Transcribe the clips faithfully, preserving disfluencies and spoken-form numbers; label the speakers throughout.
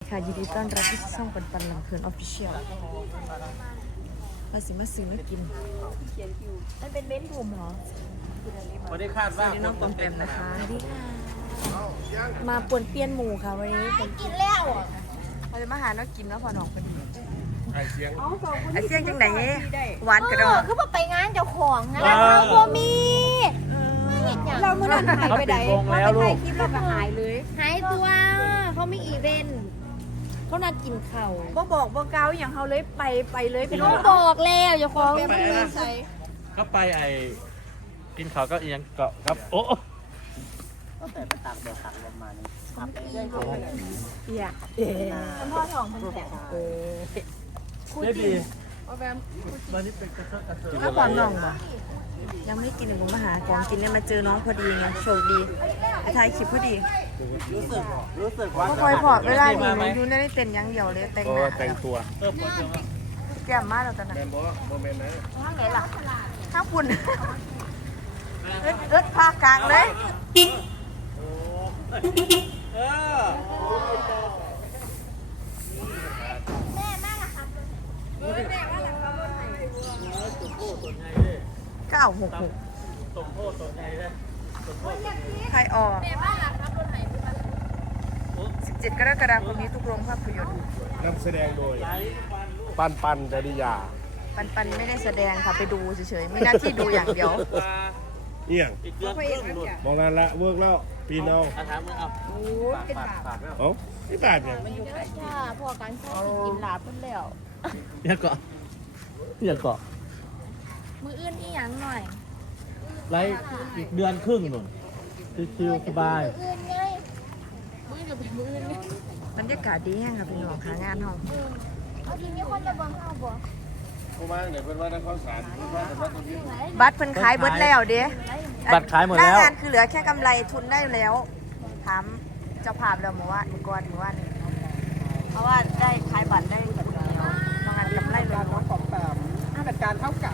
Speaker 1: ค่ะยินดีต้อนรับที่ช่องปันปันลำเพลินออฟฟิเชียลมาสิมาซื้อมากินมันเป็นเบนซ์ผมเหรอ
Speaker 2: วันนี้คาด
Speaker 1: ส
Speaker 2: ว่า
Speaker 1: วัสดีน้องปอมแปมนะคะสวัสดีค่ะมาป่วนเปี้ยนหมูค่ะวันนี้เป็น
Speaker 3: กินแล้วอ่ะ
Speaker 1: เราจะมาหาน้องกินแล้วพอน้องพอดี
Speaker 2: ไอเสียง
Speaker 1: ไอเสียงจังไหนหวานกระด
Speaker 3: เอ
Speaker 1: อ
Speaker 3: อก คือว่าไปงานเจ้าของนะ
Speaker 2: เออ
Speaker 3: เราบ่มีเราเมื่อนั้นหายไปไหน
Speaker 2: เขาปิดวงแล้วลูก
Speaker 3: คลิปเราก็หายเลย หายตัวเขาไม่อีเวนต์เขานัดกินข้าว
Speaker 1: บ่บอกบ่เกาอย่างเขาเลยไปไปเลยเป็น
Speaker 3: เขาบอกแล้วเจ้าของ
Speaker 2: ไปนะก็ไปไอกินเขาวก็เอียงเกาะครับโอ้
Speaker 1: เอีย
Speaker 3: คุณพ่อทองคุณแสง
Speaker 2: เบบีวันนี้เป็นกระเทาะกระเทาะ
Speaker 1: ถ้าความน้องบ่ยังไม่กินเลยผมมาหาของกินเนี่ยมาเจอน้องพอดีไงโชคดีไอ้ถ่ายคลิปพอดี
Speaker 2: รู้สึกรู้สึกว่า
Speaker 1: ก็คอยพอเวลาหนูอยู่ในเต้นยังเดียวเลยแต่งหน้า
Speaker 2: แต่งตัวเออปวดจัง
Speaker 1: แก้มมากแล้วตอนนั้น
Speaker 2: แมนบอกโมเมนต์นะ
Speaker 1: ข้างไหนล่ะข้างปุ่นเอิดเอิดภาคกลางเลย
Speaker 2: เออ
Speaker 3: แม่แม่ล่ะครับ
Speaker 1: เก้าหกหก
Speaker 2: สมโพธิตัวไงเลยสมโพธิ
Speaker 1: ไทยออ
Speaker 3: แม่บ้านล่ะครับรถไหน
Speaker 1: สิบเจ็ดกรกฎาคมนี้ทุกโรงภาพยนตร์
Speaker 4: นำแสดงโดย ปันปันจริยา
Speaker 1: ปันปันไม่ได้แสดงค่ะไปดูเฉยๆมีหน้าที่ดูอย่างเดียว
Speaker 4: เอี่ยง
Speaker 2: อีกเดือนครึ่งหนุน
Speaker 4: มองนั้นละเวิร์กแล้วปีน้อง
Speaker 2: อาถามมึงเอาปากปากแล้ว
Speaker 4: เอ้าไม่บาดเนี่ย
Speaker 3: จ้าพอกันใช้กินลาบเพิ่นแล้ว
Speaker 2: อย่าเกาะอย่าเกาะ
Speaker 3: มืออื่นอีหยังหน่อย
Speaker 2: ไล่อีกเดือนครึ่งหนุนชิวๆสบาย
Speaker 3: มืออื่นไงมืออื่นกับเป็นมืออื่นไง
Speaker 1: บรรยากาศดีแห้งค่ะพี่น้องค่ะงานห้อง
Speaker 3: เอาทีมีคนมาเบิ่งเฮาบ่
Speaker 4: กูมาเดี๋ยวเป็นว่านักข้าวสารว่าแต่ว่าตรงนี้
Speaker 1: บัตรเพิ่นขายเบิดแล้วเด้
Speaker 2: บัตรขายหมด
Speaker 1: หน้า
Speaker 2: แล้ว
Speaker 1: งานคือเหลือแค่กำไรทุนได้แล้วถามเจ้าภาพแล้วหมู่ว่าหมู่ก่อนหมู่ว่านี่เพราะว่าได้ขายบัตรได้ทุนเดียวบางงานกำไรเลยเนาะ
Speaker 4: จัดการเท่ากับ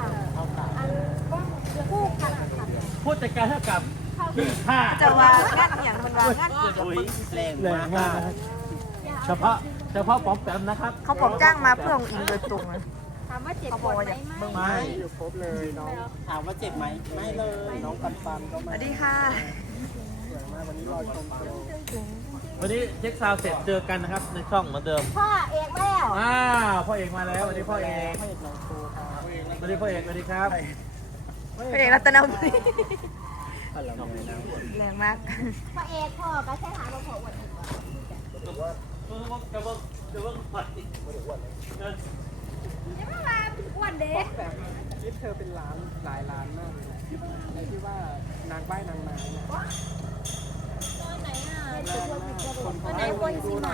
Speaker 3: คู่กัน
Speaker 2: พูดจัดการเท่ากับที่ค่า
Speaker 1: จะว่างานอหย่างมันว่างานเกี่ยวกับ
Speaker 2: แรงมากนะครับเฉพาะเฉพาะปอมแปมนะครับ
Speaker 1: เขาบอกจ้างมาเพื่อองค์อิงโดยตรงเลย
Speaker 3: ถามว่าเจ็บ
Speaker 1: เขา
Speaker 3: ป
Speaker 1: บอก
Speaker 3: วด
Speaker 1: ว่า
Speaker 3: ไหม
Speaker 1: อยาก
Speaker 3: ไม่
Speaker 1: เบิ่ง
Speaker 2: ไม่
Speaker 4: อยู่ครบเลยน้องถามว่าเจ็บไหมไม่เลยน้องปันปันก็
Speaker 1: ส
Speaker 4: มา
Speaker 1: วัสดีค่ะ
Speaker 4: วันนี้รอชมโชว์
Speaker 2: วันนี้เช็คซาวด์เสร็จเจอกันนะครับในช่องเหมือนเดิม
Speaker 3: พ่อเอกมาแล้ว
Speaker 2: อ้าวพ่อเอกมาแล้วสวัสดีพ่อเอกสวัสดีพ่อเอกสวัสดีครับ
Speaker 1: พระเอกรัตนบุรีแรงมาก
Speaker 3: พ่อเอกพ่อก็ใช้หามาพ่ออวดอีก
Speaker 2: จะเบิ้งจะเบิ้งจะเบิ้งไป
Speaker 3: จะมาลาอ้วนเด็ก
Speaker 4: คลิปเธอเป็นล้านหลายล้านมากเลยไอ้ที่ว่านางใบ้นางไม้เนี่ย
Speaker 3: ตอนไหนอ่ะตอนไหนคนสิมา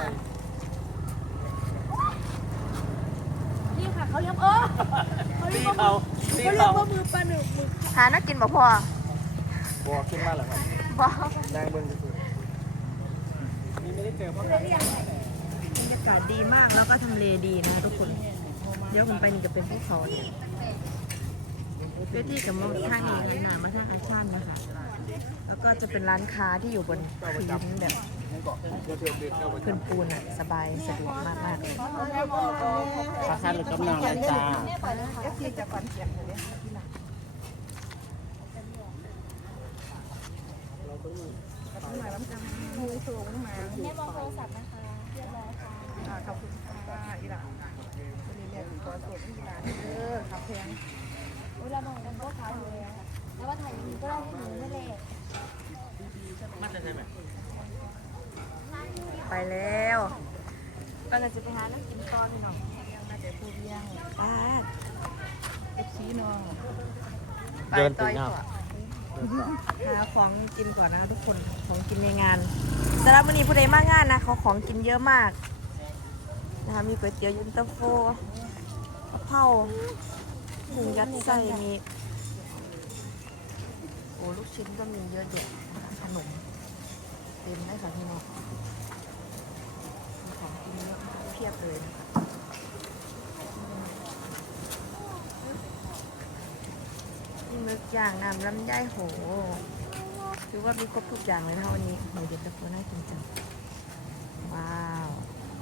Speaker 3: นี่ค่ะเขาเรียกเออเขาเรี
Speaker 2: ตี
Speaker 3: ยกว่า
Speaker 2: เขาตี
Speaker 3: เขาเรีย
Speaker 2: เขา
Speaker 3: กว่ามือปลาหนึ่งมือ
Speaker 1: หานักกินบ่พอ
Speaker 4: บอกขึ้นมาเหรอครับ
Speaker 1: บ่
Speaker 4: นางเบิ้งคือนี่ไม่ได้เจอเพราะ
Speaker 1: บรรยากาศดีมากแล้วก็ทำเลดีนะทุกคนเดี๋ยวผมไปนี่จะเป็นภูเขาเนี่ยเพื่อที่กับมองทางนี้เลยนะมาทางอาชันนะคะแล้วก็จะเป็นร้านค้าที่อยู่บนพื้นแบบพื้นปูนอ่ะสบายสะดวกมากมากๆเลย
Speaker 2: คาคาหรือกำลังอะไรจ้า
Speaker 1: เอฟซีจะฟันเสียงเลย
Speaker 3: แม่มองโทรศัพท์นะคะเรียบร้อยค่ะ
Speaker 1: ขอบคุณค่ะอีหลานวันนี้แม่ถึงตัวสดอีหลานเออครับแพง
Speaker 3: เวลามองกันก็ขาวอยู่แล้วแล้วว่าถ่ายอย่างนี้ก็ได้ให้หนูไม่เละ
Speaker 2: มันจะใช่ไหม
Speaker 1: ไปแล้วก็จะไปหานักกินตอนหน่อยน่าจะพูดยังป้าเอฟซีน้องไปต่อยก่อนหาของกินก่อนนะคะทุกคนของกินในงานสำหรับวันนี้ผู้ใดมากงานนะเขาของกินเยอะมากนะคะมีก๋วยเตี๋ยวยุนตาโฟกะเพราหมูยัดไส้มีโอ้ลูกชิ้นก็มีเยอะแยะขนมเต็มได้ค่ะพี่น้องมีของกินเยอะเพียบเลยนะคะมีหมึกย่างน้ำลำไยโหถือว่ามีครบทุกอย่างเลยนะคะวันนี้หมูเย็นตาโฟน่ากินจังว้าว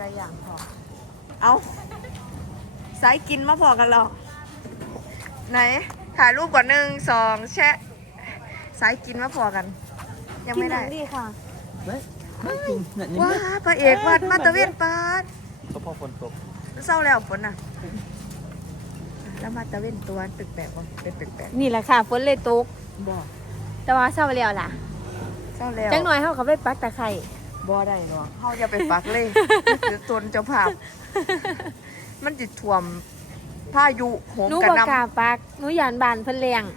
Speaker 1: ไก่ย่างพอเอาสายกินมาพอกันหรอไหนถ่ายรูปก่อนหนึ่งสองแชะสายกินมาพอกัน ยังไม่ได้
Speaker 3: กินหนังดีค่ะ
Speaker 2: ไม่ไม่จริงเนี่ยนี่
Speaker 1: ว้าพระเอกวัดมาตะเวนปาด
Speaker 2: ก็พอฝนตก
Speaker 1: เศร้าแล้วฝนน่ะ แล้วมาตะเวนตัวตึกแปลกบ่เป็นตึกแปลก
Speaker 3: นี่แหละค่ะฝนเลยตก
Speaker 1: บ่
Speaker 3: แต่ว่าเศร้าแล้วล่ะ
Speaker 1: เศร้าแล้ว
Speaker 3: จังหน่อยเขาเขาไปปักตะไคร่
Speaker 1: บ่ได้หรอกเขาจะไปปักเลยคือตนเจ้าภาพ มันจิตท่วมพายุโหม
Speaker 3: หนู
Speaker 1: กระ
Speaker 3: บอก
Speaker 1: ห
Speaker 3: กล้า
Speaker 1: นำ
Speaker 3: ปักหนูยานบานเพิ่นแรง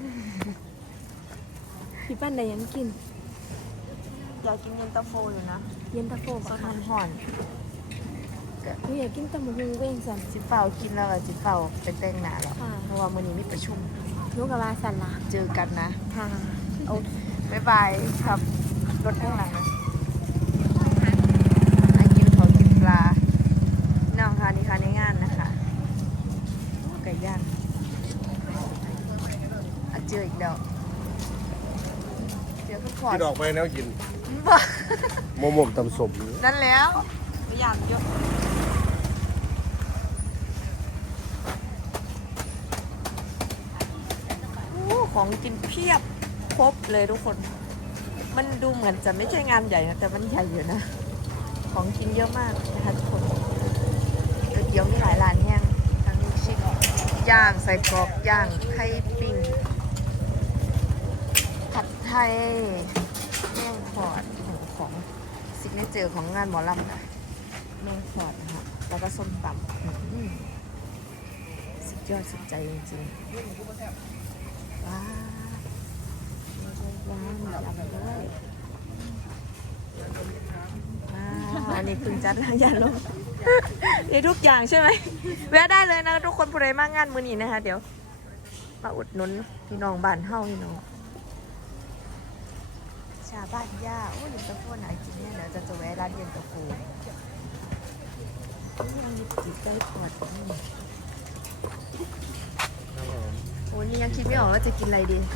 Speaker 3: พี่ปั้นได้ยังกิน
Speaker 1: อยากกินเย็นตาโฟอยู่นะ
Speaker 3: เย็นตาโฟ
Speaker 1: ส
Speaker 3: บ่
Speaker 1: ด
Speaker 3: ค่ะ
Speaker 1: ห่อน
Speaker 3: หนูอยากกินตำบักหุ่งเว้งสัน
Speaker 1: ๆสิเฝ้ากินแล้วก็สิเฝ้าไปแต่งหน้าหรอก
Speaker 3: ค่ะ
Speaker 1: เพราะว่ามื้อนี้มีประชุม
Speaker 3: หนูกับว่าสันล่ะ
Speaker 1: เจอกันนะ
Speaker 3: ค่ะ
Speaker 1: โอเคบ๊ายบายครับรถข้างหลังนะให้กินเขาวกินปลาน้องค่ะนี่ค่ะในงานนะคะโอ้ไก่ย่างอ่ะเจออีกแล้วเจอคุณขอด
Speaker 5: ที่ดอกไปแนวกิน
Speaker 1: บ่
Speaker 5: โมโมมตำสม
Speaker 1: นั่นแล้วไม่อยากเยอะโอ้ของกินเพียบครบเลยทุกคน มันดูเหมือนจะไม่ใช่งานใหญ่นะแต่มันใหญ่อยู่นะ ของกินเยอะมากนะคะทุกคนก๋วยเตี๋ยวมีหลายร้านแห้งทั้งลูกชิ้นย่างใส่กรอกย่างไข่ปิ้งผัดไทยแม่งขอดของซิกเนเจอร์ของงานหมอลำนะแม่งขอดนะคะแล้วก็ส้มตำอื้อสุดยอดสุดใจจริงๆว้าวว้าวมียำด้วยว้าวอันนี้คุณจัดแล้วอย่าลงนี่ทุกอย่างใช่ไหมแวะได้เลยนะทุกคนผู้ใดมากงานมือนี้นะคะเดี๋ยวมาอุดหนุนพี่น้องบ้านเฮาพี่น้องชาบ้านย่าโอ้ยเย็นตาโฟไหนกินเนี่ยเดี๋ยวจะจะแวะร้านเย็นตาโฟยังมีจิตใจปอดนี่โอ้ยนี่ยังคิดไม่ออกว่าจะกินอะไรดี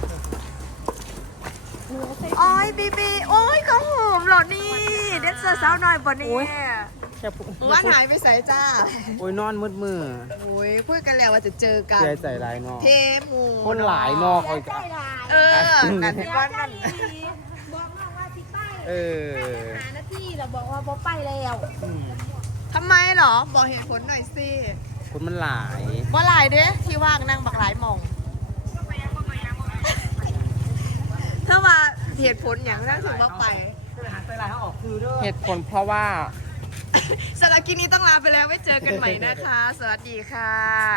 Speaker 1: โอ้ยบีบีโอ้ยข้าวหอมเหรอนี่เด็ดเซอร์สาวหน่อยบ่เนี่ย
Speaker 2: แค่ปุ๊บ
Speaker 1: ว่านหายไปใส่จ้า
Speaker 2: โอ้ยนอนมืดมือ
Speaker 1: โอ้ยพูดกันแล้วว่าจะเจอกัน
Speaker 2: เสียใจหลายนอก
Speaker 1: เทหมู
Speaker 2: คนหลายนอกเลย
Speaker 1: เออนั่นที่ว่านั่น
Speaker 3: บอกน้องว่าสิไป
Speaker 2: เออ
Speaker 3: หาหน้าที่เราบอกว่าบ่ไปแล้ว
Speaker 2: อืม
Speaker 1: ทำไมเหรอ บอกเหตุผลหน่อยสิ
Speaker 2: คนมันหลาย
Speaker 1: ว่าหลายเด้ที่ว่างนั่งบักหลายหมอง ถ้าว่าเหตุผลอย่างนั้นถึงว่าไป
Speaker 4: เหตุผลเพราะว่า
Speaker 1: สำหรับคลิปนี้ต้องลาไปแล้วไว้เจอกันใหม่นะคะ สวัสดีค่ะ